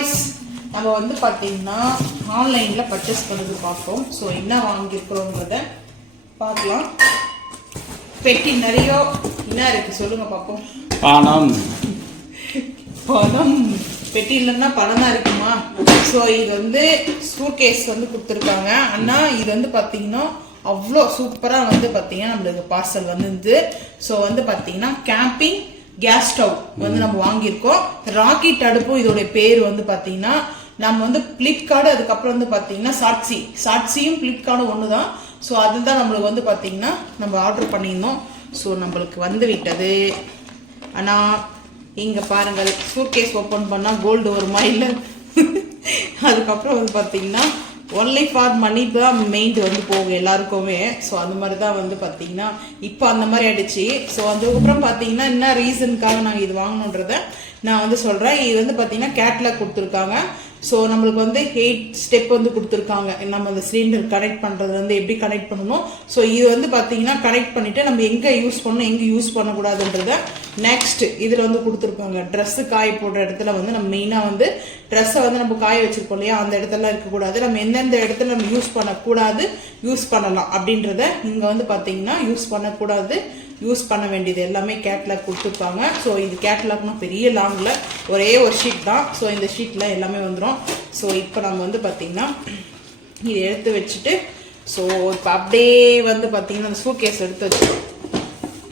Guys, நம்ம வந்து பார்த்தீங்கன்னா ஆன்லைனில் பர்ச்சேஸ் பண்ணது பார்ப்போம். ஸோ என்ன வாங்கியிருக்கிறோங்கிறத பார்க்கலாம். பெட்டி நிறைய என்ன இருக்குது சொல்லுங்கள் பார்ப்போம். பணம் பணம் பெட்டி இல்லைன்னா பணம் தான் இருக்குமா? ஸோ இது வந்து சூட்கேஸ் வந்து கொடுத்துருக்காங்க. ஆனால் இது வந்து பார்த்தீங்கன்னா அவ்வளோ சூப்பராக வந்து பார்த்தீங்கன்னா நம்மளுக்கு பார்சல் வந்து ஸோ வந்து பார்த்தீங்கன்னா கேம்பிங் கேஸ் ஸ்டவ் வந்து நம்ம வாங்கியிருக்கோம். ராக்கெட் அடுப்பும் இதோடைய பேர் வந்து பார்த்தீங்கன்னா நம்ம வந்து பிளிப்கார்டு, அதுக்கப்புறம் வந்து பார்த்தீங்கன்னா சாட்சியும் பிளிப்கார்டும் ஒன்று தான். ஸோ அதுதான் நம்மளுக்கு வந்து பார்த்தீங்கன்னா நம்ம ஆர்டர் பண்ணியிருந்தோம். ஸோ நம்மளுக்கு வந்து விட்டது. ஆனால் இங்கே பாருங்கள், சூட்கேஸ் ஓப்பன் பண்ணால் கோல்டு வருமா இல்லை அதுக்கப்புறம் வந்து பார்த்தீங்கன்னா ஒன்லி ஃபார் மணி தான் மெயின் வந்து போகும் எல்லாருக்குமே. ஸோ அந்த மாதிரி தான் வந்து பார்த்தீங்கன்னா இப்போ அந்த மாதிரி ஆயிடுச்சு. ஸோ அதுக்கப்புறம் பார்த்தீங்கன்னா என்ன ரீசனுக்காக நாங்கள் இது வாங்கணுன்றத நான் வந்து சொல்கிறேன். இது வந்து பார்த்தீங்கன்னா கேட்லாக் கொடுத்துருக்காங்க. ஸோ நம்மளுக்கு வந்து 8 ஸ்டெப் வந்து கொடுத்துருக்காங்க. நம்ம அந்த சிலிண்டர் கனெக்ட் பண்ணுறது வந்து எப்படி கனெக்ட் பண்ணணும். ஸோ இது வந்து பார்த்தீங்கன்னா கனெக்ட் பண்ணிவிட்டு நம்ம எங்கே யூஸ் பண்ணணும் எங்கே யூஸ் பண்ணக்கூடாதுன்றத நெக்ஸ்ட் இதில் வந்து கொடுத்துருப்பாங்க. ட்ரெஸ்ஸு காய போடுற இடத்துல வந்து நம்ம மெயினாக வந்து ட்ரெஸ்ஸை வந்து நம்ம காய வச்சுருப்போம் இல்லையா, அந்த இடத்துலலாம் இருக்கக்கூடாது. நம்ம எந்தெந்த இடத்துல நம்ம யூஸ் பண்ணக்கூடாது, யூஸ் பண்ணலாம் அப்படின்றத இங்கே வந்து பார்த்தீங்கன்னா யூஸ் பண்ணக்கூடாது, யூஸ் பண்ண வேண்டியது எல்லாமே கேட்லாக் கொடுத்துருப்பாங்க. ஸோ இது கேட்லாக்னா பெரிய லாங்கில் ஒரே ஒரு ஷீட் தான். ஸோ இந்த ஷீட்டில் எல்லாமே வந்துடும். ஸோ இப்போ நம்ம வந்து பார்த்திங்கன்னா இதை எடுத்து வச்சுட்டு ஸோ இப்போ அப்படியே வந்து பார்த்திங்கன்னா அந்த சூட்கேஸ் எடுத்து வச்சுக்கோம்.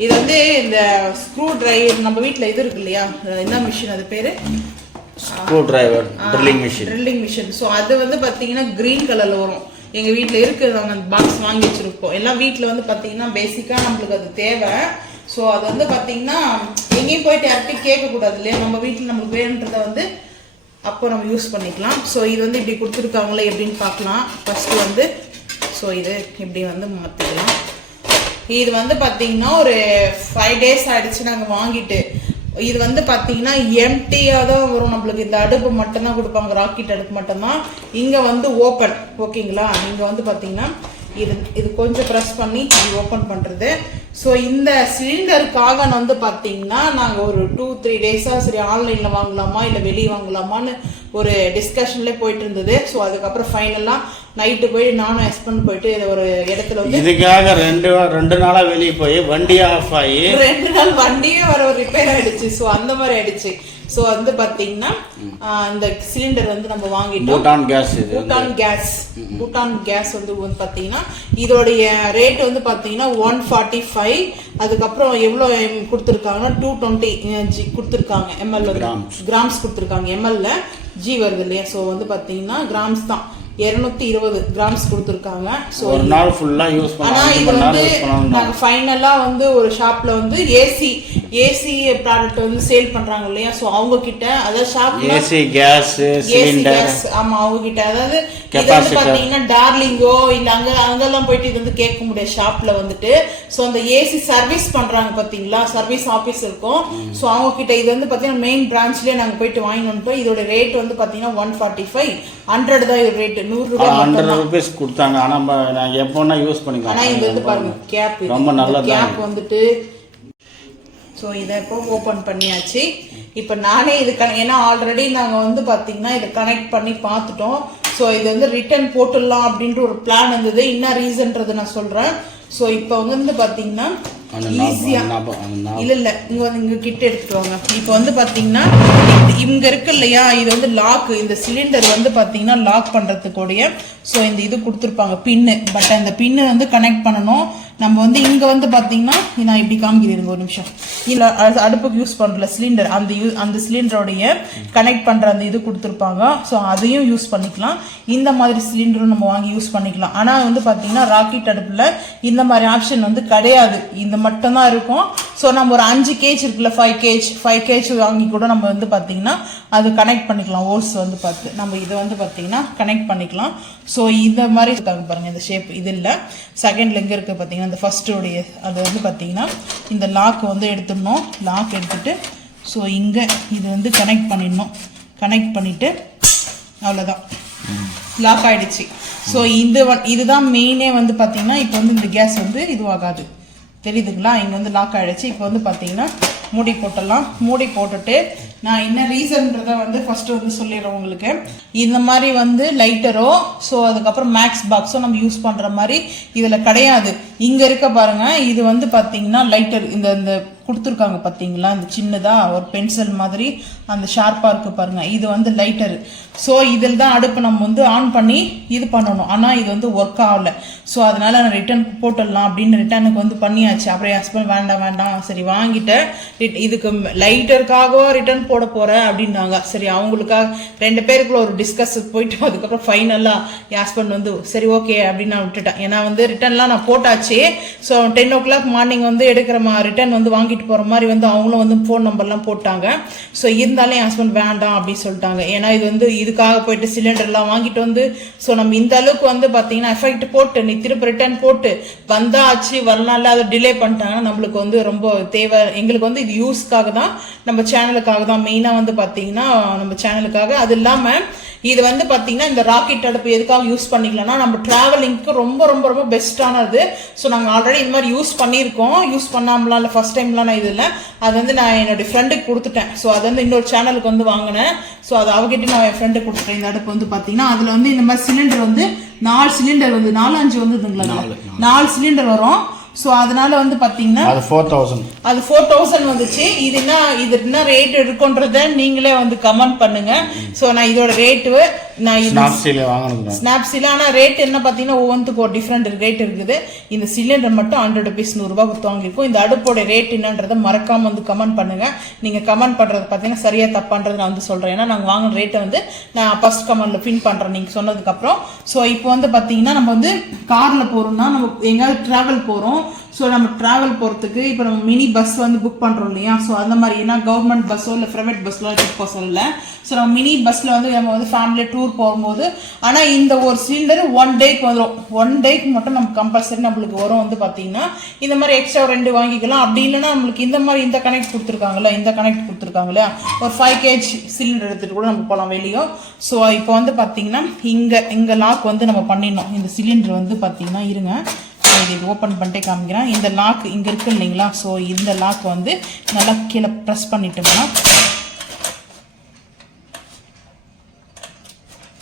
இது வந்து இந்த ஸ்க்ரூ டிரைவர் நம்ம வீட்டில் இது இருக்கு இல்லையா, என்ன மிஷின் அது பேர்? Screw driver drilling machine. So அது வந்து பார்த்தீங்கன்னா க்ரீன் கலரில் வரும். எங்கள் வீட்டில் இருக்குது, நாங்கள் அந்த பாக்ஸ் வாங்கி வச்சுருப்போம். எல்லாம் வீட்டில் வந்து பார்த்தீங்கன்னா பேசிக்காக நம்மளுக்கு அது தேவை. ஸோ அது வந்து பார்த்தீங்கன்னா எங்கேயும் போயிட்டு யார்கிட்டையும் கேட்கக்கூடாது இல்லையா, நம்ம வீட்டில் நம்மளுக்கு வேணுன்றதை வந்து அப்போ நம்ம யூஸ் பண்ணிக்கலாம். ஸோ இது வந்து இப்படி கொடுத்துருக்காங்களே எப்படின்னு பார்க்கலாம். ஃபஸ்ட்டு வந்து ஸோ இது இப்படி வந்து மாற்றிக்கலாம். இது வந்து பார்த்தீங்கன்னா ஒரு 5 days ஆகிடுச்சு நாங்கள் வாங்கிட்டு. இது வந்து பார்த்தீங்கன்னா எம்டியாக தான் வரும் நம்மளுக்கு. இந்த அடுப்பு மட்டும்தான் கொடுப்பாங்க, ராக்கெட் அடுப்பு மட்டும்தான். இங்கே வந்து ஓப்பன், ஓகேங்களா? இங்கே வந்து பார்த்தீங்கன்னா இது கொஞ்சம் ப்ரெஸ் பண்ணி இது ஓப்பன் பண்ணுறது. ஸோ இந்த சிலிண்டருக்காக வந்து பார்த்தீங்கன்னா நாங்கள் ஒரு 2-3 days சரி ஆன்லைனில் வாங்கலாமா இல்லை வெளியே வாங்கலாமான்னு ஒரு டிஸ்கஷன்லேயே போயிட்டு இருந்தது. ஸோ அதுக்கப்புறம் ஃபைனலாக நைட்டு போய் நானும் ஹஸ்பண்ட் போயிட்டு இதை ஒரு இடத்துல வந்து இதுக்காக 2 நாளாக வெளியே போய் வண்டி ஆஃப் ஆகி 2 நாள் வண்டியே வர ஒரு ரிப்பேர் ஆயிடுச்சு. ஸோ அந்த மாதிரி ஆயிடுச்சு. ஸோ வந்து பார்த்தீங்கன்னா இந்த சிலிண்டர் வந்து நம்ம வாங்கிட்டோம். பூட்டான் கேஸ் வந்து பார்த்தீங்கன்னா இதோடைய ரேட் வந்து பார்த்தீங்கன்னா 145. அதுக்கப்புறம் எவ்வளோ கொடுத்துருக்காங்கன்னா 220 கொடுத்துருக்காங்க. எம்எல் கிராம்ஸ் கொடுத்துருக்காங்க. எம்எல்ல ஜி வருது இல்லையா. ஸோ வந்து பார்த்தீங்கன்னா கிராம்ஸ் தான் 220 கிராம்ஸ் கொடுத்துருக்காங்க. ஸோ ஒரு நாள் ஃபுல்லாக யூஸ் பண்ணலாம். ஆனால் இது வந்து நாங்கள் ஃபைனலாக வந்து ஒரு ஷாப்பில் வந்து ஏசி ப்ராடக்ட் வந்து சேல் பண்ணுறாங்க இல்லையா. ஸோ அவங்க கிட்ட அதாவது ஷாப்ல ஏசி கேஸ் சிலிண்டர், ஆமாம் அவங்க கிட்ட அதாவது இது வந்து பார்த்தீங்கன்னா டார்லிங்கோ இல்லை அங்கெல்லாம் போயிட்டு இது வந்து கேட்க முடியாது ஷாப்பில் வந்துட்டு. ஸோ அந்த ஏசி சர்வீஸ் பண்ணுறாங்க பார்த்தீங்களா, சர்வீஸ் ஆஃபீஸ் இருக்கும். ஸோ அவங்க கிட்ட இது வந்து பார்த்தீங்கன்னா மெயின் பிரான்ச்லேயே நாங்கள் போயிட்டு வாங்கிட்டு வந்துட்டோம். இதோட ரேட் வந்து பார்த்தீங்கன்னா 145, 100 தான் இது ரேட்டு. 100 rupees கொடுத்தாங்க. ஆனால் நாங்கள் எப்போனா யூஸ் பண்ணிக்கலாம். ஆனால் இது வந்து பாருங்க கேப், ரொம்ப நல்ல கேப் வந்துட்டு. ஸோ இதை இப்போ ஓப்பன் பண்ணியாச்சு. இப்போ நானே இது ஏன்னா ஆல்ரெடி நாங்கள் வந்து பார்த்தீங்கன்னா இதை கனெக்ட் பண்ணி பார்த்துட்டோம். ஸோ இது வந்து ரிட்டர்ன் போட்டுடலாம் அப்படின்ற ஒரு பிளான் இருந்தது. என்ன ரீசன்றது நான் சொல்கிறேன். ஸோ இப்போ வந்து பார்த்தீங்கன்னா ஈஸியா இல்ல இங்க வந்து இங்க கிட்ட எடுத்துருவாங்க. இப்போ வந்து பாத்தீங்கன்னா இங்க இருக்கு இல்லையா, இது வந்து லாக், இந்த சிலிண்டர் வந்து பாத்தீங்கன்னா லாக் பண்றதுக்குடைய ஸோ இந்த இது கொடுத்துருப்பாங்க பின்னு. பட் அந்த பின்னு வந்து கனெக்ட் பண்ணணும். நம்ம வந்து இங்க வந்து பாத்தீங்கன்னா நான் இப்படி காமிக்கிறேன் ஒரு நிமிஷம். இல்ல அடுப்புக்கு யூஸ் பண்றல சிலிண்டர், அந்த சிலிண்டரோடைய கனெக்ட் பண்ற அந்த இது கொடுத்துருப்பாங்க. ஸோ அதையும் யூஸ் பண்ணிக்கலாம். இந்த மாதிரி சிலிண்டரும் நம்ம வாங்கி யூஸ் பண்ணிக்கலாம். ஆனா வந்து பாத்தீங்கன்னா ராக்கெட் அடுப்புல இந்த மாதிரி ஆப்ஷன் வந்து கிடையாது. இந்த மட்டும்தான் இருக்கும். ஸோ நம்ம ஒரு 5 kg இருக்குல்ல, 5 kg வாங்கி கூட நம்ம வந்து பார்த்தீங்கன்னா அது கனெக்ட் பண்ணிக்கலாம். ஓர்ஸ் வந்து பார்த்து நம்ம இதை வந்து பார்த்தீங்கன்னா கனெக்ட் பண்ணிக்கலாம். ஸோ இந்த மாதிரி இருக்காங்க பாருங்கள், இந்த ஷேப் இது இல்லை. செகண்டில் எங்கே இருக்குது பார்த்தீங்கன்னா இந்த ஃபஸ்ட்டோடைய அது வந்து பார்த்தீங்கன்னா இந்த லாக் வந்து எடுத்துடணும். லாக் எடுத்துட்டு ஸோ இங்கே இது வந்து கனெக்ட் பண்ணிடணும். கனெக்ட் பண்ணிவிட்டு அவ்வளோதான், லாக் ஆகிடுச்சு. ஸோ இதுதான் மெயினே வந்து பார்த்தீங்கன்னா இப்போ வந்து இந்த கேஸ் வந்து இதுவாகாது, தெரியுதுங்களா? இங்கே வந்து லாக் ஆகிடுச்சு. இப்போ வந்து பார்த்தீங்கன்னா மூடி போட்டுடலாம். மூடி போட்டுட்டு நான் என்ன ரீசன்றதை வந்து ஃபர்ஸ்ட் வந்து சொல்லிடுறேன் உங்களுக்கு. இந்த மாதிரி வந்து லைட்டரோ ஸோ அதுக்கப்புறம் மேக்ஸ் பாக்ஸோ நம்ம யூஸ் பண்ணுற மாதிரி இதில் கிடையாது. இங்கே இருக்க பாருங்க, இது வந்து பார்த்தீங்கன்னா லைட்டர் இந்த கொடுத்துருக்காங்க பார்த்தீங்களா, இந்த சின்னதாக ஒரு பென்சில் மாதிரி அந்த ஷார்ப்பாக இருக்குது பாருங்க, இது வந்து லைட்டரு. ஸோ இதில் தான் அடுப்பு நம்ம வந்து ஆன் பண்ணி இது பண்ணணும். ஆனால் இது வந்து ஒர்க் ஆகலை. ஸோ அதனால நான் ரிட்டர்ன் போட்டுடலாம் அப்படின்னு ரிட்டர்னுக்கு வந்து பண்ணியாச்சு. அப்புறம் என் ஹஸ்பண்ட் வேண்டாம் சரி வாங்கிட்டேன், இதுக்கு லைட்டருக்காகவோ ரிட்டர்ன் போட போகிறேன் அப்படின்னாங்க. சரி அவங்களுக்காக 2 பேருக்குள்ள ஒரு டிஸ்கஸ் போயிட்டு அதுக்கப்புறம் ஃபைனலாக என் ஹஸ்பண்ட் வந்து சரி ஓகே அப்படின்னு நான் விட்டுட்டேன். ஏன்னா வந்து ரிட்டர்ன்லாம் நான் போட்டாச்சு. ஸோ 10 o'clock மார்னிங் வந்து எடுக்கிற ரிட்டர்ன் வந்து வாங்கிட்டு போகிற மாதிரி வந்து அவங்களும் வந்து ஃபோன் நம்பர்லாம் போட்டாங்க. ஸோ இருந்தாலும் என் ஹஸ்பண்ட் வேண்டாம் அப்படின்னு சொல்லிட்டாங்க. ஏன்னா இது வந்து இதுக்காக போயிட்டு சிலிண்டர்லாம் வாங்கிட்டு வந்து ஸோ நம்ம இந்த அளவுக்கு வந்து பார்த்தீங்கன்னா எஃபெக்ட் போட்டு நீ திருப்பி ரிட்டர்ன் போட்டு வந்தா ஆச்சு வரலாம்ல, அதை டிலே பண்ணிட்டாங்கன்னா நம்மளுக்கு வந்து ரொம்ப தேவை. எங்களுக்கு வந்து இது யூஸ்க்காக தான், நம்ம சேனலுக்காக தான் மெயினாக வந்து பார்த்தீங்கன்னா நம்ம சேனலுக்காக. அது இல்லாமல் இது வந்து பார்த்தீங்கன்னா இந்த ராக்கெட் அடுப்பு எதுக்காக யூஸ் பண்ணிக்கலாம்னா நம்ம டிராவலிங்க்கு ரொம்ப ரொம்ப ரொம்ப பெஸ்ட்டானது. ஸோ நாங்கள் ஆல்ரெடி இந்த மாதிரி யூஸ் பண்ணியிருக்கோம், யூஸ் பண்ணாமலாம் இல்லை, ஃபர்ஸ்ட் டைம்லாம் நான் இதில் அது வந்து நான் என்னுடைய ஃப்ரெண்டுக்கு கொடுத்துட்டேன். ஸோ அது வந்து இன்னொரு சேனலுக்கு வந்து வாங்கினேன். ஸோ அது அவகிட்ட நான் என் ஃப்ரெண்டுக்கு கொடுத்துட்டேன். இந்த அடுப்பு வந்து பார்த்தீங்கன்னா அதில் வந்து இந்த மாதிரி சிலிண்டர் வந்து 4 சிலிண்டர் வந்து 4-5 வந்துதுங்களா, 4 சிலிண்டர் வரும். ஸோ அதனால வந்து பார்த்தீங்கன்னா அது 4000 வந்துச்சு. இது என்ன ரேட் இருக்குன்றத நீங்களே வந்து கமெண்ட் பண்ணுங்க. ஸோ நான் இதோட ரேட்டு நான் ஸ்னாப்ஸில் ஆனால் ரேட் என்ன பார்த்தீங்கன்னா ஒவ்வொன்றுக்கு ஒரு டிஃப்ரெண்ட் ரேட் இருக்குது. இந்த சிலிண்டர் மட்டும் 100 rupees 100 ரூபாய் கொடுத்து வாங்கியிருக்கோம். இந்த அடுப்போட ரேட் என்னன்றதை மறக்காம வந்து கமெண்ட் பண்ணுங்க. நீங்கள் கமெண்ட் பண்ணுறது பார்த்தீங்கன்னா சரியா தப்பான்றது நான் வந்து சொல்கிறேன். ஏன்னா நாங்கள் வாங்கின ரேட்டை வந்து நான் ஃபர்ஸ்ட் கமெண்ட்ல பின் பண்ணுறேன் நீங்கள் சொன்னதுக்கப்புறம். ஸோ இப்போ வந்து பார்த்தீங்கன்னா நம்ம வந்து காரில் போகிறோம்னா நம்ம எங்கேயாவது ட்ராவல் போகிறோம். ஸோ நம்ம ட்ராவல் போகிறதுக்கு இப்போ நம்ம மினி பஸ் வந்து புக் பண்ணுறோம் இல்லையா. ஸோ அந்த மாதிரி ஏன்னா கவர்மெண்ட் பஸ்ஸோ இல்லை ப்ரைவேட் பஸ்ஸோ புக் பண்ண சொல்லலை. ஸோ நம்ம மினி பஸ்ஸில் வந்து நம்ம வந்து ஃபேமிலி டூர் போகும்போது ஆனால் இந்த ஒரு சிலிண்டர் 1 டேக்கு வந்துடும். 1 டேக்கு மட்டும் நம்ம கம்பல்சரி நம்மளுக்கு வரும் வந்து பார்த்தீங்கன்னா இந்த மாதிரி எக்ஸ்ட்ரா 2 வாங்கிக்கலாம். அப்படி இல்லைன்னா நம்மளுக்கு இந்த மாதிரி இந்த கனெக்ட் கொடுத்துருக்காங்களா ஒரு 5 kg சிலிண்டர் எடுத்துகிட்டு கூட நம்ம போகலாம் வெளியே. ஸோ இப்போ வந்து பார்த்தீங்கன்னா இங்கே லாக் வந்து நம்ம பண்ணிடணும். இந்த சிலிண்டர் வந்து பார்த்தீங்கன்னா இருங்க இது ஓப்பன் பண்ணிட்டே காமிக்கிறேன். இந்த லாக் இங்கே இருக்கு இல்லைங்களா. ஸோ இந்த லாக் வந்து நல்லா கீழே ப்ரெஸ் பண்ணிட்டோம்னா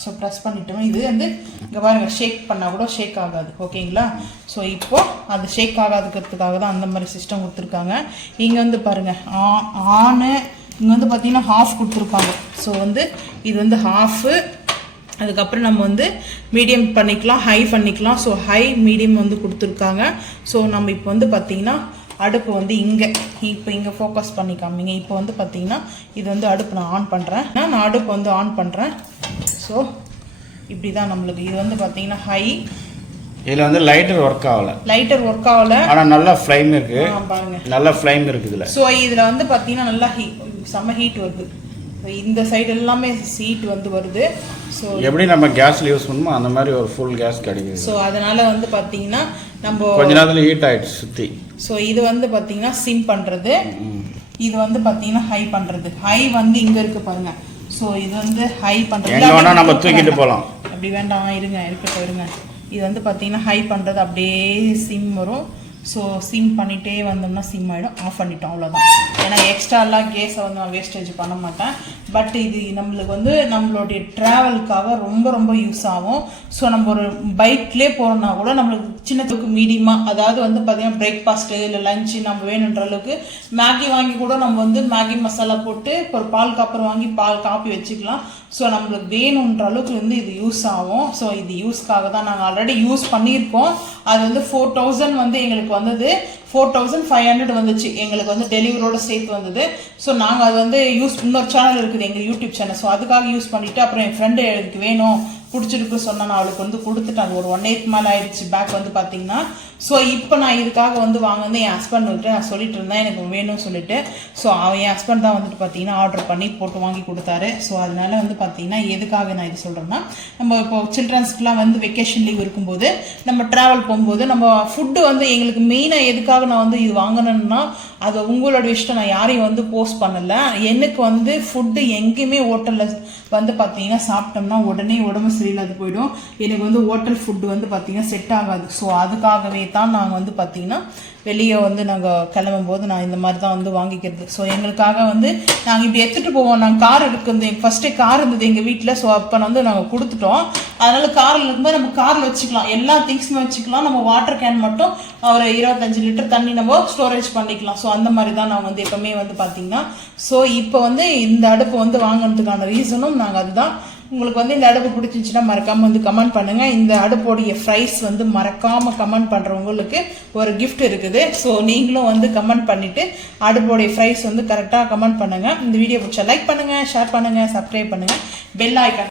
ஸோ ப்ரெஸ் பண்ணிட்டோம். இது வந்து இங்கே பாருங்க ஷேக் பண்ணால் கூட ஷேக் ஆகாது. ஓகேங்களா. ஸோ இப்போ அது ஷேக் ஆகாதுக்கிறதுக்காக தான் அந்த மாதிரி சிஸ்டம் கொடுத்துருக்காங்க. இங்கே வந்து பாருங்க ஆனு இங்கே வந்து பார்த்தீங்கன்னா ஹாஃப் கொடுத்துருப்பாங்க. ஸோ வந்து இது வந்து ஹாஃபு, அதுக்கப்புறம் நம்ம வந்து மீடியம் பண்ணிக்கலாம், ஹை பண்ணிக்கலாம். ஸோ ஹை மீடியம் வந்து கொடுத்துருக்காங்க. ஸோ நம்ம இப்போ வந்து பார்த்தீங்கன்னா அடுப்பு வந்து இங்கே ஃபோக்கஸ் பண்ணி காமிங்க. இப்போ வந்து பார்த்தீங்கன்னா இது வந்து அடுப்பு நான் ஆன் பண்ணுறேன். நான் அடுப்பு வந்து ஆன் பண்ணுறேன். ஸோ இப்படி தான் நம்மளுக்கு இது வந்து பார்த்தீங்கன்னா ஹை. இதில் வந்து லைட்டர் ஒர்க் ஆகலை ஆனால் நல்லா ஃப்ளைம் இருக்கு பாருங்க, நல்லா ஃப்ளைம் இருக்குது இதில். ஸோ இதில் வந்து பார்த்தீங்கன்னா நல்லா செம்ம ஹீட் வருது. இந்த சைடு எல்லாமே ஹீட் வந்து வருது. ஸோ எப்படி நம்ம கேஸ்ல யூஸ் பண்ணுமோ அந்த மாதிரி ஒரு ஃபுல் கேஸ் கிடைக்குது. ஸோ அதனால வந்து பார்த்தீங்கன்னா நம்ம கொஞ்ச நேரத்தில் ஹீட் ஆயிடுச்சு சுற்றி. ஸோ இது வந்து பார்த்தீங்கன்னா சிம் பண்ணுறது, இது வந்து பார்த்தீங்கன்னா ஹை பண்ணுறது. ஹை வந்து இங்கே இருக்கு பாருங்க. ஸோ இது வந்து ஹை பண்ணுறது நம்ம தூக்கிட்டு போகலாம். அப்படி வேண்டாம் இருங்க. இது வந்து பார்த்தீங்கன்னா ஹை பண்ணுறது அப்படியே சிம் வரும். ஸோ சிம் பண்ணிகிட்டே வந்தோம்னா சிம் ஆகிடும். ஆஃப் பண்ணிட்டோம், அவ்வளோதான். ஏன்னா எக்ஸ்ட்ராலாம் கேஸை வந்து நான் வேஸ்டேஜ் பண்ண மாட்டேன். பட் இது நம்மளுக்கு வந்து நம்மளுடைய ட்ராவலுக்காக ரொம்ப ரொம்ப யூஸ் ஆகும். ஸோ நம்ம ஒரு பைக்லேயே போகிறோம்னா கூட நம்மளுக்கு சின்னத்துக்கு மீடியமாக, அதாவது வந்து பார்த்தீங்கன்னா பிரேக்ஃபாஸ்ட்டு இல்லை லஞ்சு நம்ம வேணுன்ற அளவுக்கு மேகி வாங்கி கூட நம்ம வந்து மேகி மசாலா போட்டு ஒரு பால் காப்பர் வாங்கி பால் காப்பி வச்சுக்கலாம். ஸோ நம்மளுக்கு வேணுன்ற அளவுக்கு வந்து இது யூஸ் ஆகும். ஸோ இது யூஸ்க்காக தான் நாங்கள் ஆல்ரெடி யூஸ் பண்ணியிருக்கோம். அது வந்து 4000 வந்து எங்களுக்கு வந்தது. 4500 வந்துச்சு எங்களுக்கு வந்து டெலிவரியோட சேர்த்து வந்தது. ஸோ நாங்கள் அது வந்து இன்னொரு சேனல் இருக்குது எங்கள் யூடியூப் சேனல். ஸோ அதுக்காக யூஸ் பண்ணிவிட்டு அப்புறம் என் ஃப்ரெண்டு எனக்கு வேணும் பிடிச்சிருக்கு சொன்னால் நான் அவளுக்கு வந்து கொடுத்துட்டேன். அது ஒரு 1 year மேலே ஆயிடுச்சு பேக் வந்து பார்த்தீங்கன்னா. ஸோ இப்போ நான் இதுக்காக வந்து வாங்கினது என் ஹஸ்பண்ட் வந்துட்டு நான் சொல்லிட்டு இருந்தேன் எனக்கு வேணும்னு சொல்லிட்டு. ஸோ என் ஹஸ்பண்ட் தான் வந்துட்டு பார்த்தீங்கன்னா ஆர்டர் பண்ணி போட்டு வாங்கி கொடுத்தாரு. ஸோ அதனால வந்து பார்த்தீங்கன்னா எதுக்காக நான் இது சொல்கிறேன்னா, நம்ம இப்போ சில்ட்ரன்ஸ்க்குலாம் வந்து வெக்கேஷன் லீவ் இருக்கும்போது நம்ம ட்ராவல் போகும்போது நம்ம ஃபுட்டு வந்து எங்களுக்கு மெயினாக எதுக்காக நான் வந்து இது வாங்கணும்னா அது உங்களோட இஷ்டம். நான் யாரையும் வந்து போஸ்ட் பண்ணலை. எனக்கு வந்து ஃபுட்டு எங்கேயுமே ஹோட்டலில் வந்து பார்த்தீங்கன்னா சாப்பிட்டோம்னா உடனே உடம்பு சரியில்லாது போயிடும். எனக்கு வந்து ஹோட்டல் ஃபுட்டு வந்து பார்த்தீங்கன்னா செட் ஆகாது. ஸோ அதுக்காகவே தான் நாங்கள் வந்து பார்த்தீங்கன்னா வெளியே வந்து நாங்கள் கிளம்பும் போது நான் இந்த மாதிரி தான் வந்து வாங்கிக்கிறது. ஸோ எங்களுக்காக வந்து நாங்கள் இப்படி எடுத்துகிட்டு போவோம். நாங்கள் கார் எடுக்கிறது ஃபஸ்ட்டே கார் இருந்தது எங்கள் வீட்டில். ஸோ அப்போ வந்து நாங்கள் கொடுத்துட்டோம். அதனால் காரில் இருக்கும்போது நம்ம காரில் வச்சுக்கலாம், எல்லா திங்ஸுமே வச்சுக்கலாம். நம்ம வாட்டர் கேன் மட்டும் ஒரு 25 லிட்டர் தண்ணி நம்ம ஸ்டோரேஜ் பண்ணிக்கலாம். ஸோ அந்த மாதிரி தான் நான் வந்து எப்பவுமே வந்து பார்த்தீங்கன்னா. ஸோ இப்போ வந்து இந்த அடுப்பு வந்து வாங்கினதுக்கான ரீசனும் நாங்கள் அதுதான். உங்களுக்கு வந்து இந்த அடுப்பு பிடிச்சிருந்துச்சுன்னா மறக்காமல் வந்து கமெண்ட் பண்ணுங்கள். இந்த அடுப்போடைய ப்ரைஸ் வந்து மறக்காமல் கமெண்ட் பண்ணுறவங்களுக்கு ஒரு கிஃப்ட் இருக்குது. ஸோ நீங்களும் வந்து கமெண்ட் பண்ணிவிட்டு அடுப்போடைய ப்ரைஸ் வந்து கரெக்டாக கமெண்ட் பண்ணுங்கள். இந்த வீடியோ பிடிச்சா லைக் பண்ணுங்கள், ஷேர் பண்ணுங்கள், சப்ஸ்கிரைப் பண்ணுங்கள், பெல் ஐக்கான்